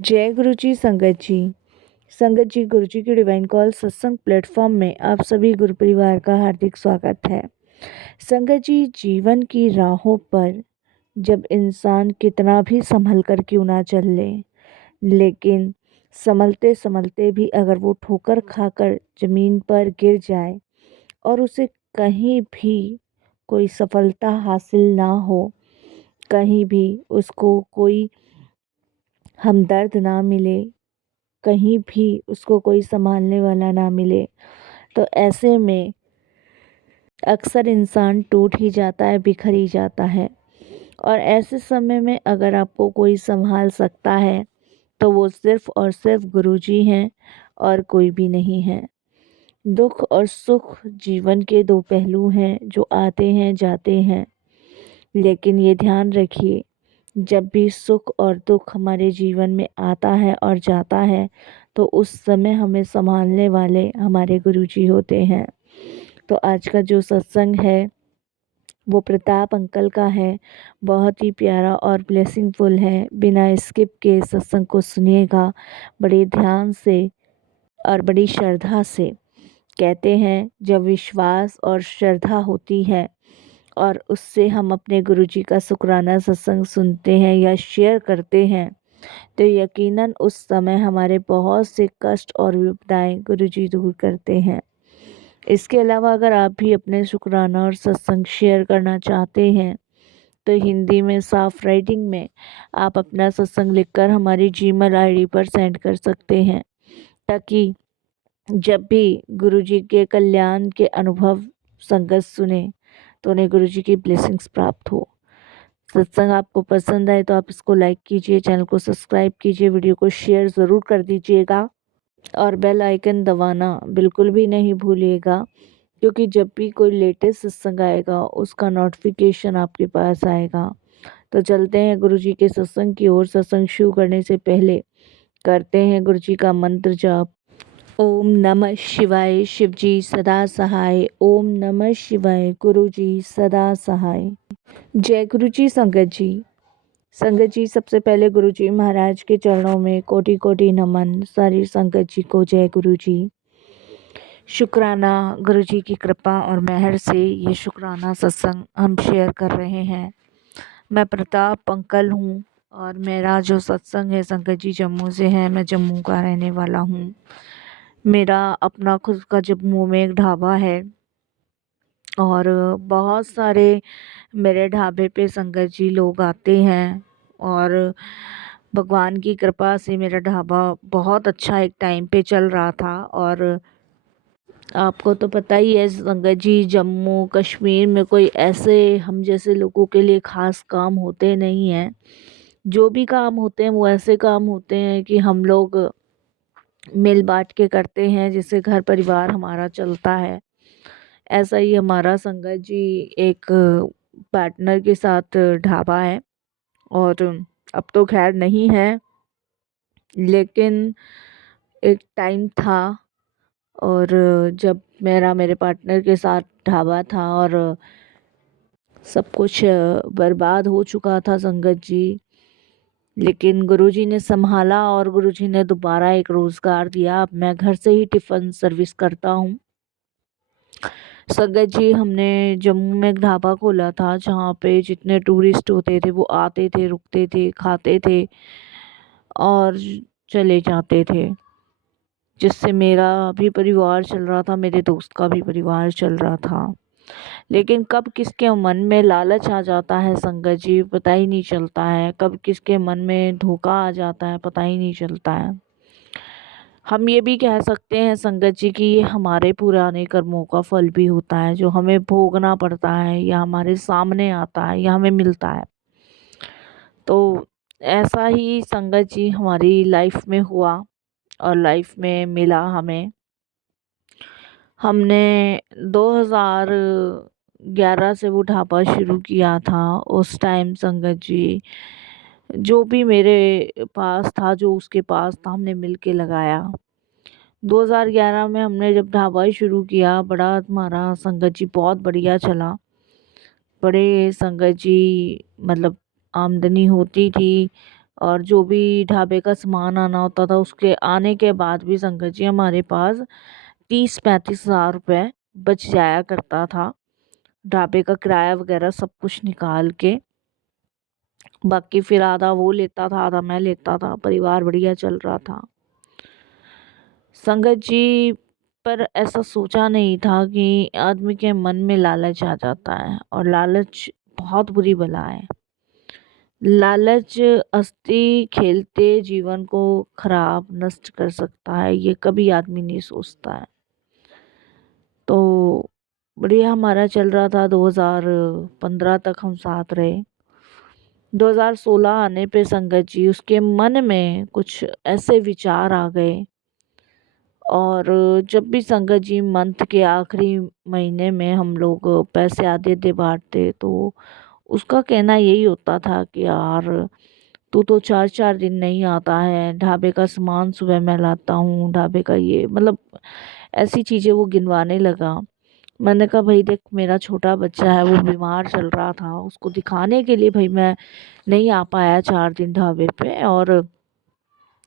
जय गुरु जी संगत जी। संगत जी, गुरु जी की डिवाइन कॉल सत्संग प्लेटफॉर्म में आप सभी गुरु परिवार का हार्दिक स्वागत है। संगत जी, जीवन की राहों पर जब इंसान कितना भी संभल कर क्यों ना चल ले, लेकिन संभलते संभलते भी अगर वो ठोकर खाकर जमीन पर गिर जाए और उसे कहीं भी कोई सफलता हासिल ना हो, कहीं भी उसको कोई हमदर्द ना मिले, कहीं भी उसको कोई संभालने वाला ना मिले, तो ऐसे में अक्सर इंसान टूट ही जाता है, बिखर ही जाता है। और ऐसे समय में अगर आपको कोई संभाल सकता है तो वो सिर्फ और सिर्फ गुरुजी हैं और कोई भी नहीं है। दुख और सुख जीवन के दो पहलू हैं जो आते हैं जाते हैं, लेकिन ये ध्यान रखिए, जब भी सुख और दुख हमारे जीवन में आता है और जाता है तो उस समय हमें संभालने वाले हमारे गुरुजी होते हैं। तो आज का जो सत्संग है वो प्रताप अंकल का है। बहुत ही प्यारा और ब्लेसिंगफुल है। बिना स्किप के सत्संग को सुनिएगा बड़े ध्यान से और बड़ी श्रद्धा से। कहते हैं जब विश्वास और श्रद्धा होती है और उससे हम अपने गुरुजी का शुक्राना सत्संग सुनते हैं या शेयर करते हैं, तो यकीनन उस समय हमारे बहुत से कष्ट और विपदाएं गुरुजी दूर करते हैं। इसके अलावा अगर आप भी अपने शुक्राना और सत्संग शेयर करना चाहते हैं तो हिंदी में साफ राइटिंग में आप अपना सत्संग लिखकर हमारी जीमेल आईडी पर सेंड कर सकते हैं, ताकि जब भी गुरुजी के कल्याण के अनुभव संगत सुने तो उन्हें गुरुजी की ब्लेसिंग्स प्राप्त हो। सत्संग आपको पसंद आए तो आप इसको लाइक कीजिए, चैनल को सब्सक्राइब कीजिए, वीडियो को शेयर ज़रूर कर दीजिएगा और बेल आइकन दबाना बिल्कुल भी नहीं भूलिएगा, क्योंकि जब भी कोई लेटेस्ट सत्संग आएगा उसका नोटिफिकेशन आपके पास आएगा। तो चलते हैं गुरुजी के सत्संग की ओर। सत्संग शुरू करने से पहले करते हैं गुरुजी का मंत्र जाप। ओम नमः शिवाय, शिवजी सदा सहाय। ओम नमः शिवाय, गुरुजी सदा सहाय। जय गुरुजी संगत जी। संगत जी, सबसे पहले गुरुजी महाराज के चरणों में कोटि कोटि नमन। सारी संगत जी को जय गुरुजी। शुक्राना गुरुजी की कृपा और मेहर से ये शुक्राना सत्संग हम शेयर कर रहे हैं। मैं प्रताप अंकल हूँ और मेरा जो सत्संग है संगत जी जम्मू से है। मैं जम्मू का रहने वाला हूँ। मेरा अपना खुद का जम्मू में एक ढाबा है और बहुत सारे मेरे ढाबे पे संगत जी लोग आते हैं और भगवान की कृपा से मेरा ढाबा बहुत अच्छा एक टाइम पे चल रहा था। और आपको तो पता ही है संगत जी, जम्मू कश्मीर में कोई ऐसे हम जैसे लोगों के लिए ख़ास काम होते नहीं हैं। जो भी काम होते हैं वो ऐसे काम होते हैं कि हम लोग मिल बांट के करते हैं, जिससे घर परिवार हमारा चलता है। ऐसा ही हमारा संगत जी एक पार्टनर के साथ ढाबा है और अब तो खैर नहीं है, लेकिन एक टाइम था और जब मेरे पार्टनर के साथ ढाबा था और सब कुछ बर्बाद हो चुका था संगत जी, लेकिन गुरुजी ने संभाला और गुरुजी ने दोबारा एक रोज़गार दिया। अब मैं घर से ही टिफ़िन सर्विस करता हूँ। संगत जी, हमने जम्मू में एक ढाबा खोला था जहाँ पे जितने टूरिस्ट होते थे वो आते थे, रुकते थे, खाते थे और चले जाते थे, जिससे मेरा भी परिवार चल रहा था, मेरे दोस्त का भी परिवार चल रहा था। लेकिन कब किसके मन में लालच आ जाता है संगत जी, पता ही नहीं चलता है। कब किसके मन में धोखा आ जाता है, पता ही नहीं चलता है। हम ये भी कह सकते हैं संगत जी कि ये हमारे पुराने कर्मों का फल भी होता है, जो हमें भोगना पड़ता है या हमारे सामने आता है या हमें मिलता है। तो ऐसा ही संगत जी हमारी लाइफ में हुआ और लाइफ में मिला हमें। हमने 2011 से वो ढाबा शुरू किया था। उस टाइम संगत जी जो भी मेरे पास था, जो उसके पास था, हमने मिल के लगाया। 2011 में हमने जब ढाबा शुरू किया, बड़ा हमारा संगत जी बहुत बढ़िया चला। बड़े संगत जी मतलब आमदनी होती थी और जो भी ढाबे का सामान आना होता था उसके आने के बाद भी संगत जी हमारे पास 30-35 हज़ार रुपये बच जाया करता था, ढाबे का किराया वगैरह सब कुछ निकाल के। बाकी फिर आधा वो लेता था, आधा मैं लेता था, परिवार बढ़िया चल रहा था। संगत जी पर ऐसा सोचा नहीं था कि आदमी के मन में लालच आ जाता है, और लालच बहुत बुरी बला है। लालच हंसते खेलते जीवन को खराब नष्ट कर सकता है, ये कभी आदमी नहीं सोचता है। तो बढ़िया हमारा चल रहा था, 2015 तक हम साथ रहे। 2016 आने पे संगत जी उसके मन में कुछ ऐसे विचार आ गए, और जब भी संगत जी मंथ के आखिरी महीने में हम लोग पैसे आधे आधे बांटते, तो उसका कहना यही होता था कि यार तू तो 4-4 दिन नहीं आता है, ढाबे का सामान सुबह मैं लाता हूँ, ढाबे का ये मतलब ऐसी चीज़ें वो गिनवाने लगा। मैंने कहा भाई देख, मेरा छोटा बच्चा है, वो बीमार चल रहा था, उसको दिखाने के लिए भाई मैं नहीं आ पाया 4 दिन ढाबे पे। और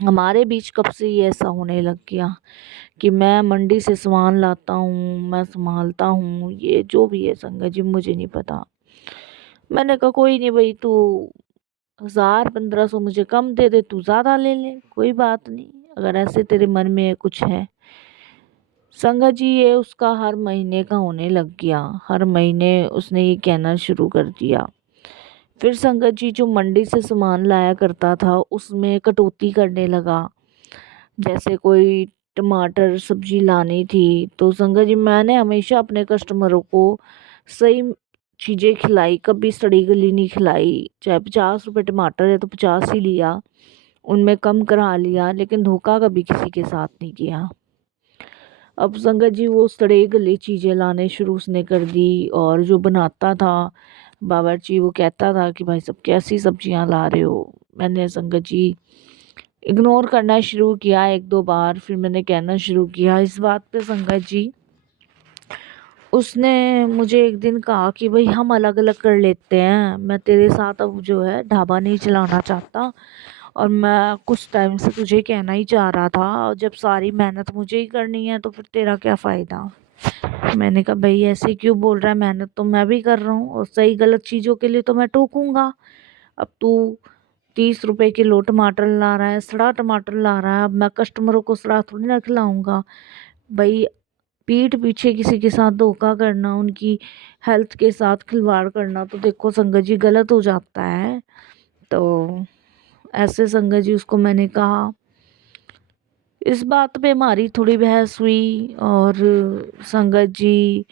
हमारे बीच कब से ये ऐसा होने लग गया कि मैं मंडी से सामान लाता हूँ, मैं संभालता हूँ, ये जो भी है संगत जी मुझे नहीं पता। मैंने कहा कोई नहीं भाई, तू 1000-1500 मुझे कम दे दे, तू ज़्यादा ले ले, कोई बात नहीं, अगर ऐसे तेरे मन में कुछ है। संगत जी ये उसका हर महीने का होने लग गया, हर महीने उसने ये कहना शुरू कर दिया। फिर संगत जी जो मंडी से सामान लाया करता था उसमें कटौती करने लगा। जैसे कोई टमाटर सब्जी लानी थी, तो संगत जी मैंने हमेशा अपने कस्टमरों को सही चीज़ें खिलाई, कभी सड़ी गली नहीं खिलाई। चाहे 50 रुपये टमाटर है तो 50 ही लिया, उनमें कम करा लिया, लेकिन धोखा कभी किसी के साथ नहीं किया। अब संगत जी वो सड़े गले चीज़ें लाने शुरू उसने कर दी, और जो बनाता था बावर्ची वो कहता था कि भाई सब कैसी सब्जियां ला रहे हो। मैंने संगत जी इग्नोर करना शुरू किया 1-2 बार, फिर मैंने कहना शुरू किया इस बात पे संगत जी उसने मुझे एक दिन कहा कि भाई हम अलग अलग कर लेते हैं, मैं तेरे साथ अब जो है ढाबा नहीं चलाना चाहता, और मैं कुछ टाइम से तुझे कहना ही चाह रहा था, और जब सारी मेहनत मुझे ही करनी है तो फिर तेरा क्या फ़ायदा। मैंने कहा भाई ऐसे क्यों बोल रहा है, मेहनत तो मैं भी कर रहा हूँ, और सही गलत चीज़ों के लिए तो मैं टोकूंगा। अब तू 30 रुपए किलो टमाटर ला रहा है, सड़ा टमाटर ला रहा है, अब मैं कस्टमरों को सड़ा थोड़ी ना खिलाऊंगा भाई। पीठ पीछे किसी के साथ धोखा करना, उनकी हेल्थ के साथ खिलवाड़ करना तो देखो संगत जी गलत हो जाता है। तो ऐसे संगत जी उसको मैंने कहा। इस बात पे हमारी थोड़ी बहस हुई, और संगत जी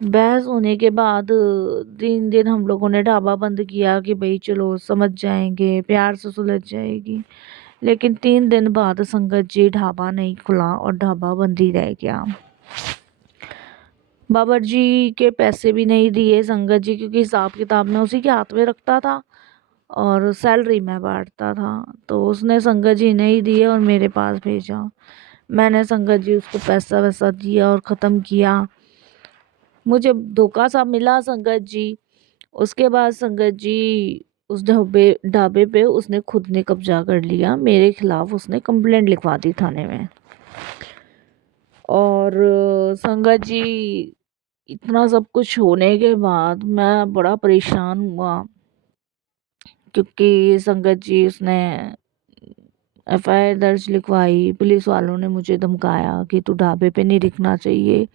बहस होने के बाद 3 दिन हम लोगों ने ढाबा बंद किया कि भाई चलो समझ जाएंगे, प्यार से सुलझ जाएगी। लेकिन 3 दिन बाद संगत जी ढाबा नहीं खुला और ढाबा बंद ही रह गया। बाबर जी के पैसे भी नहीं दिए संगत जी, क्योंकि हिसाब किताब मैं उसी के हाथ में रखता था और सैलरी मैं बांटता था। तो उसने संगत जी नहीं दिए और मेरे पास भेजा। मैंने संगत जी उसको पैसा वैसा दिया और ख़त्म किया। मुझे धोखा सा मिला संगत जी। उसके बाद संगत जी उस ढाबे ढाबे पे उसने खुद ने कब्जा कर लिया, मेरे खिलाफ उसने कंप्लेंट लिखवा दी थाने में। और संगत जी इतना सब कुछ होने के बाद मैं बड़ा परेशान हुआ, क्योंकि संगत जी उसने एफआईआर दर्ज लिखवाई, पुलिस वालों ने मुझे धमकाया कि तू ढाबे पे नहीं दिखना चाहिए,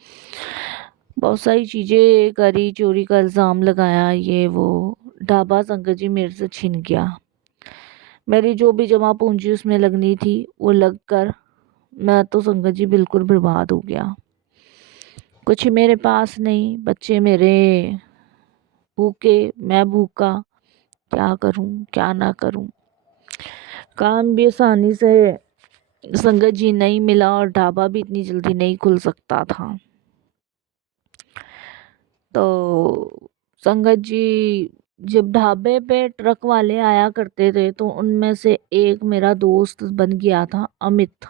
बहुत सारी चीज़ें करी, चोरी का इल्ज़ाम लगाया, ये वो। ढाबा संगत जी मेरे से छिन गया। मेरी जो भी जमा पूंजी उसमें लगनी थी वो लग कर मैं तो संगत जी बिल्कुल बर्बाद हो गया। कुछ मेरे पास नहीं, बच्चे मेरे भूखे, मैं भूखा, क्या करूं क्या ना करूं। काम भी आसानी से संगत जी नहीं मिला, और ढाबा भी इतनी जल्दी नहीं खुल सकता था। तो संगत जी जब ढाबे पे ट्रक वाले आया करते थे तो उनमें से एक मेरा दोस्त बन गया था अमित,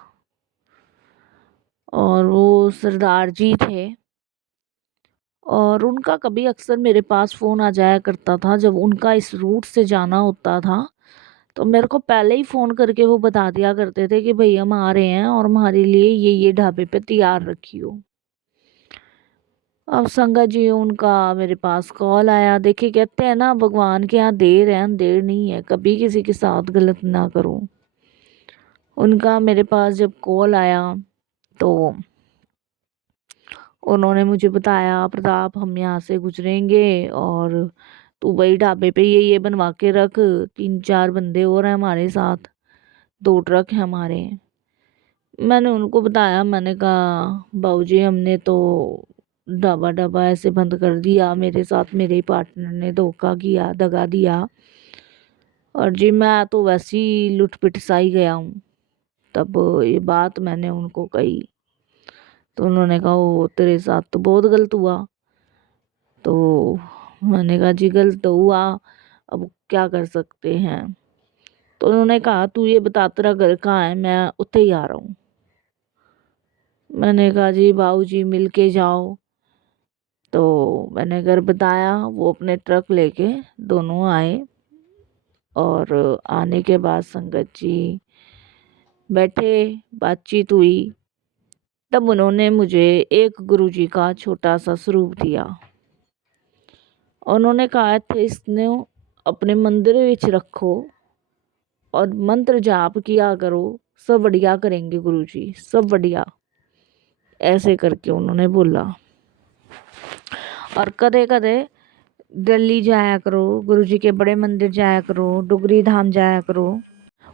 और वो सरदार जी थे। और उनका कभी अक्सर मेरे पास फ़ोन आ जाया करता था जब उनका इस रूट से जाना होता था, तो मेरे को पहले ही फ़ोन करके वो बता दिया करते थे कि भई हम आ रहे हैं और हमारे लिए ये ढाबे पे तैयार रखियो। अब संगत जी उनका मेरे पास कॉल आया। देखिए कहते हैं ना, भगवान के यहाँ देर है अंधेर नहीं है, कभी किसी के साथ गलत ना करो। उनका मेरे पास जब कॉल आया तो उन्होंने मुझे बताया, प्रताप हम यहाँ से गुजरेंगे और तू वही ढाबे पे ये बनवा के रख, 3-4 बंदे और हैं हमारे साथ, 2 ट्रक हैं हमारे। मैंने उनको बताया, मैंने कहा बाबूजी हमने तो ढाबा ढाबा ऐसे बंद कर दिया, मेरे साथ मेरे ही पार्टनर ने धोखा किया, दगा दिया, और जी मैं तो वैसे ही लुट-पिट सा ही गया हूँ। तब ये बात मैंने उनको कही तो उन्होंने कहा ओ तेरे साथ तो बहुत गलत हुआ। तो मैंने कहा जी गलत तो हुआ, अब क्या कर सकते हैं। तो उन्होंने कहा तू ये बता तेरा घर कहाँ है, मैं उत्थे ही आ रहा हूँ। मैंने कहा जी बाबूजी मिल के जाओ। तो मैंने घर बताया, वो अपने ट्रक लेके दोनों आए और आने के बाद संगत जी बैठे, बातचीत हुई। तब उन्होंने मुझे एक गुरुजी का छोटा सा स्वरूप दिया। उन्होंने कहा थे इसने अपने मंदिर विच रखो और मंत्र जाप किया करो, सब बढ़िया करेंगे गुरुजी, सब बढ़िया। ऐसे करके उन्होंने बोला। और कदे कदे दिल्ली जाया करो, गुरुजी के बड़े मंदिर जाया करो, डुगरी धाम जाया करो,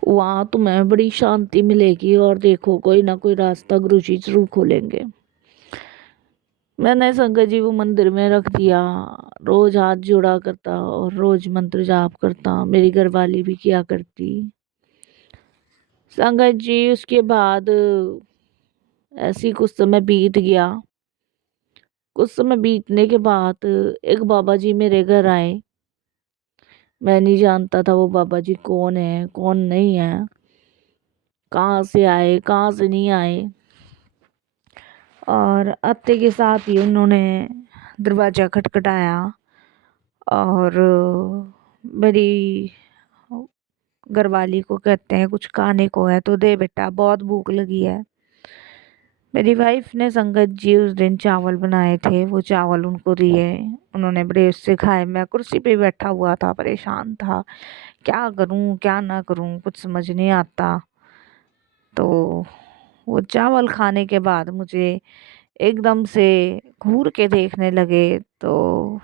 वहाँ तुम्हें बड़ी शांति मिलेगी और देखो कोई ना कोई रास्ता गुरुजी जरूर खोलेंगे। मैंने संगत जी वो मंदिर में रख दिया, रोज हाथ जोड़ा करता और रोज मंत्र जाप करता, मेरी घरवाली भी किया करती। संगत जी उसके बाद ऐसी कुछ समय बीत गया। कुछ समय बीतने के बाद एक बाबा जी मेरे घर आए। मैं नहीं जानता था वो बाबा जी कौन है कौन नहीं है, कहाँ से आए कहाँ से नहीं आए। और आते के साथ ही उन्होंने दरवाज़ा खटखटाया और मेरी घरवाली को कहते हैं कुछ खाने को है तो दे बेटा, बहुत भूख लगी है। मेरी वाइफ ने संगत जी उस दिन चावल बनाए थे, वो चावल उनको दिए, उन्होंने बड़े उससे खाए। मैं कुर्सी पे बैठा हुआ था, परेशान था, क्या करूं क्या ना करूं कुछ समझ नहीं आता। तो वो चावल खाने के बाद मुझे एकदम से घूर के देखने लगे। तो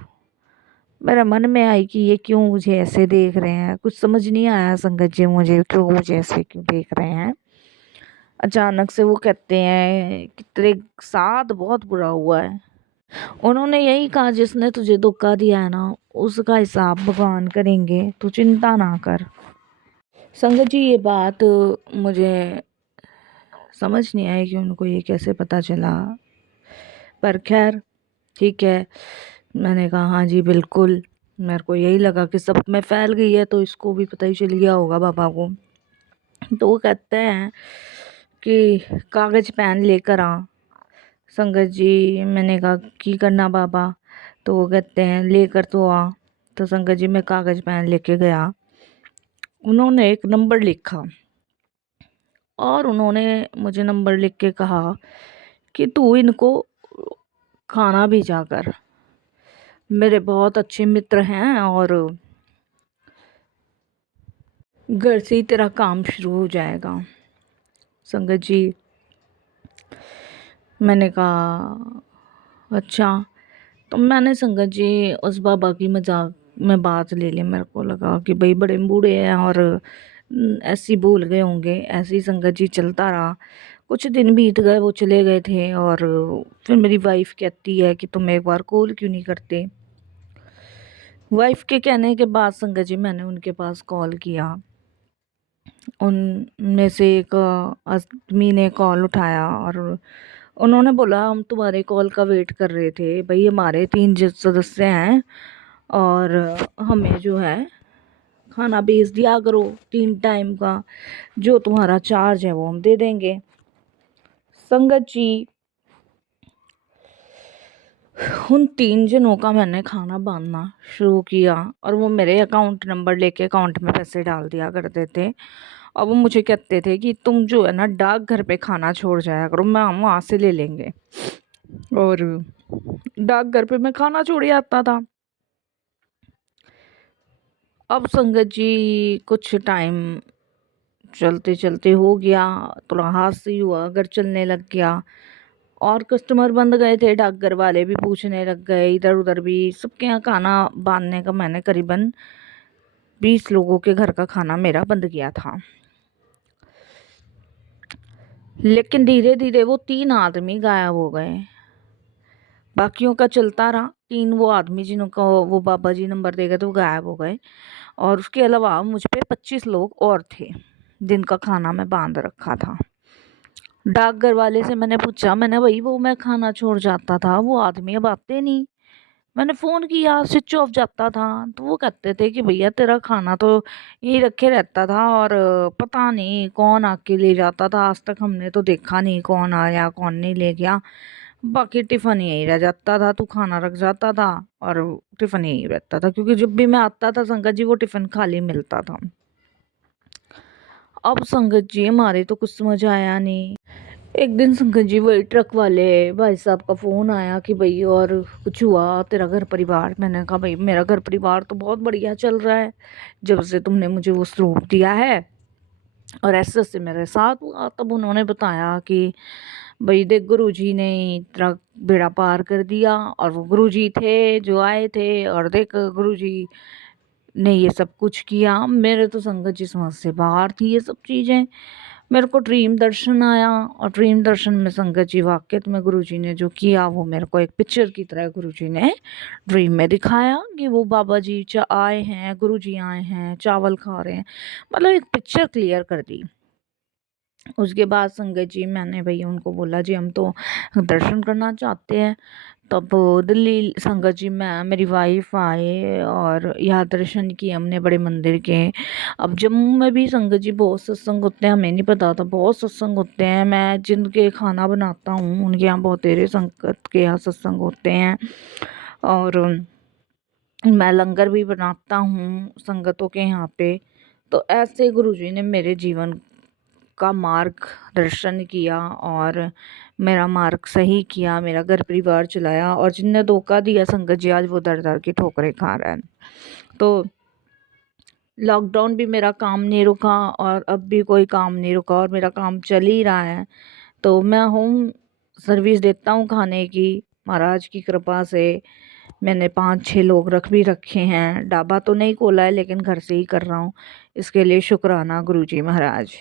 मेरे मन में आई कि ये क्यों मुझे ऐसे देख रहे हैं, कुछ समझ नहीं आया संगत जी मुझे क्यों मुझे ऐसे क्यों देख रहे हैं। अचानक से वो कहते हैं कि तेरे साथ बहुत बुरा हुआ है। उन्होंने यही कहा जिसने तुझे धोखा दिया है ना, उसका हिसाब भगवान करेंगे, तू चिंता ना कर। संगत जी ये बात मुझे समझ नहीं आई कि उनको ये कैसे पता चला, पर खैर ठीक है। मैंने कहा हाँ जी बिल्कुल, मेरे को यही लगा कि सब में फैल गई है तो इसको भी पता ही चल गया होगा बाबा को। तो वो कहते हैं कि कागज़ पेन लेकर आ। संगत जी मैंने कहा की करना बाबा, तो वो कहते हैं लेकर तो आ। तो संगत जी मैं कागज़ पेन लेके गया, उन्होंने एक नंबर लिखा और उन्होंने मुझे नंबर लिख के कहा कि तू इनको खाना भेजा कर, मेरे बहुत अच्छे मित्र हैं और घर से ही तेरा काम शुरू हो जाएगा। संगत जी मैंने कहा अच्छा। तो मैंने संगत जी उस बाबा की मजाक में बात ले ली। मेरे को लगा कि भाई बड़े बूढ़े हैं और ऐसी भूल गए होंगे। ऐसी संगत जी चलता रहा, कुछ दिन बीत गए, वो चले गए थे और फिर मेरी वाइफ कहती है कि तुम एक बार कॉल क्यों नहीं करते। वाइफ के कहने के बाद संगत जी मैंने उनके पास कॉल किया। उनमें से एक आदमी ने कॉल उठाया और उन्होंने बोला हम तुम्हारे कॉल का वेट कर रहे थे भाई, हमारे 3 सदस्य हैं और हमें जो है खाना भेज दिया करो 3 टाइम का, जो तुम्हारा चार्ज है वो हम दे देंगे। संगत जी उन 3 जनों का मैंने खाना बाँधना शुरू किया और वो मेरे अकाउंट नंबर लेके अकाउंट में पैसे डाल दिया करते थे। और वो मुझे कहते थे कि तुम जो है ना डाकघर पे खाना छोड़ जाया करो, मैं हम वहाँ से ले लेंगे। और डाकघर पे मैं खाना छोड़ आता था। अब संगत जी कुछ टाइम चलते-चलते हो गया, थोड़ा हाथ-सी हुआ, घर चलने लग गया और कस्टमर बंध गए थे, डाकघर वाले भी पूछने लग गए, इधर-उधर भी सबके यहाँ खाना बाँधने का मैंने करीबन 20 लोगों के घर का खाना मेरा बंद किया था। लेकिन धीरे-धीरे वो 3 आदमी गायब हो गए। बाकियों का चलता रहा, 3 वो आदमी जिनको वो बाबा जी नंबर दे गए थे वो गायब हो गए और उसके अलावा मुझ पे 25 लोग और थे, जिनका खाना मैं बाँध रखा था। डाकघर वाले से मैंने पूछा, मैंने वही वो मैं खाना छोड़ जाता था, वो आदमी अब आते नहीं। मैंने फ़ोन किया, स्विच ऑफ जाता था, तो वो कहते थे कि भैया तेरा खाना तो यहीं रखे रहता था और पता नहीं कौन आके ले जाता था, आज तक हमने तो देखा नहीं कौन आया, कौन नहीं ले गया। बाकी टिफ़िन यहीं रह जाता था, तू खाना रख जाता था और टिफ़िन यहीं रहता था क्योंकि जब भी मैं आता था संगत जी वो टिफ़िन खाली मिलता था। अब संगत जी हमारे तो कुछ समझ आया नहीं। एक दिन संगत जी वही ट्रक वाले भाई साहब का फ़ोन आया कि भई और कुछ हुआ तेरा घर परिवार? मैंने कहा भई मेरा घर परिवार तो बहुत बढ़िया चल रहा है, जब से तुमने मुझे वो सूप दिया है और ऐसे-ऐसे मेरे साथ हुआ। तब उन्होंने बताया कि भई देख गुरुजी ने तेरा बेड़ा पार कर दिया और वो गुरुजी थे जो आए थे और देख गुरुजी ने ये सब कुछ किया। मेरे तो संगत जी समझ से बाहर थी ये सब चीज़ें। मेरे को ड्रीम दर्शन आया और ड्रीम दर्शन में संगत जी वाक़ई में गुरुजी ने जो किया वो मेरे को एक पिक्चर की तरह गुरुजी ने ड्रीम में दिखाया कि वो बाबा जी आए हैं, गुरुजी आए हैं, चावल खा रहे हैं। मतलब एक पिक्चर क्लियर कर दी। उसके बाद संगत जी मैंने भई उनको बोला जी हम तो दर्शन करना चाहते हैं। तब दिल्ली संगत जी मैं मेरी वाइफ आए और यहाँ दर्शन किए हमने बड़े मंदिर के। अब जम्मू में भी संगत जी बहुत सत्संग होते हैं, हमें नहीं पता था बहुत सत्संग होते हैं। मैं जिनके खाना बनाता हूँ उनके यहाँ बहुत तेरे संगत के यहाँ सत्संग होते हैं और मैं लंगर भी बनाता हूँ संगतों के यहाँ पे। तो ऐसे गुरुजी ने मेरे जीवन का मार्गदर्शन किया और मेरा मार्ग सही किया, मेरा घर परिवार चलाया और जिनने धोखा दिया संगत जी आज वो दर-दर की ठोकरें खा रहा है। तो लॉकडाउन भी मेरा काम नहीं रुका और अब भी कोई काम नहीं रुका और मेरा काम चल ही रहा है। तो मैं होम सर्विस देता हूँ खाने की, महाराज की कृपा से मैंने 5-6 लोग रख भी रखे हैं। ढाबा तो नहीं खोला है लेकिन घर से ही कर रहा हूँ। इसके लिए शुक्राना गुरुजी महाराज।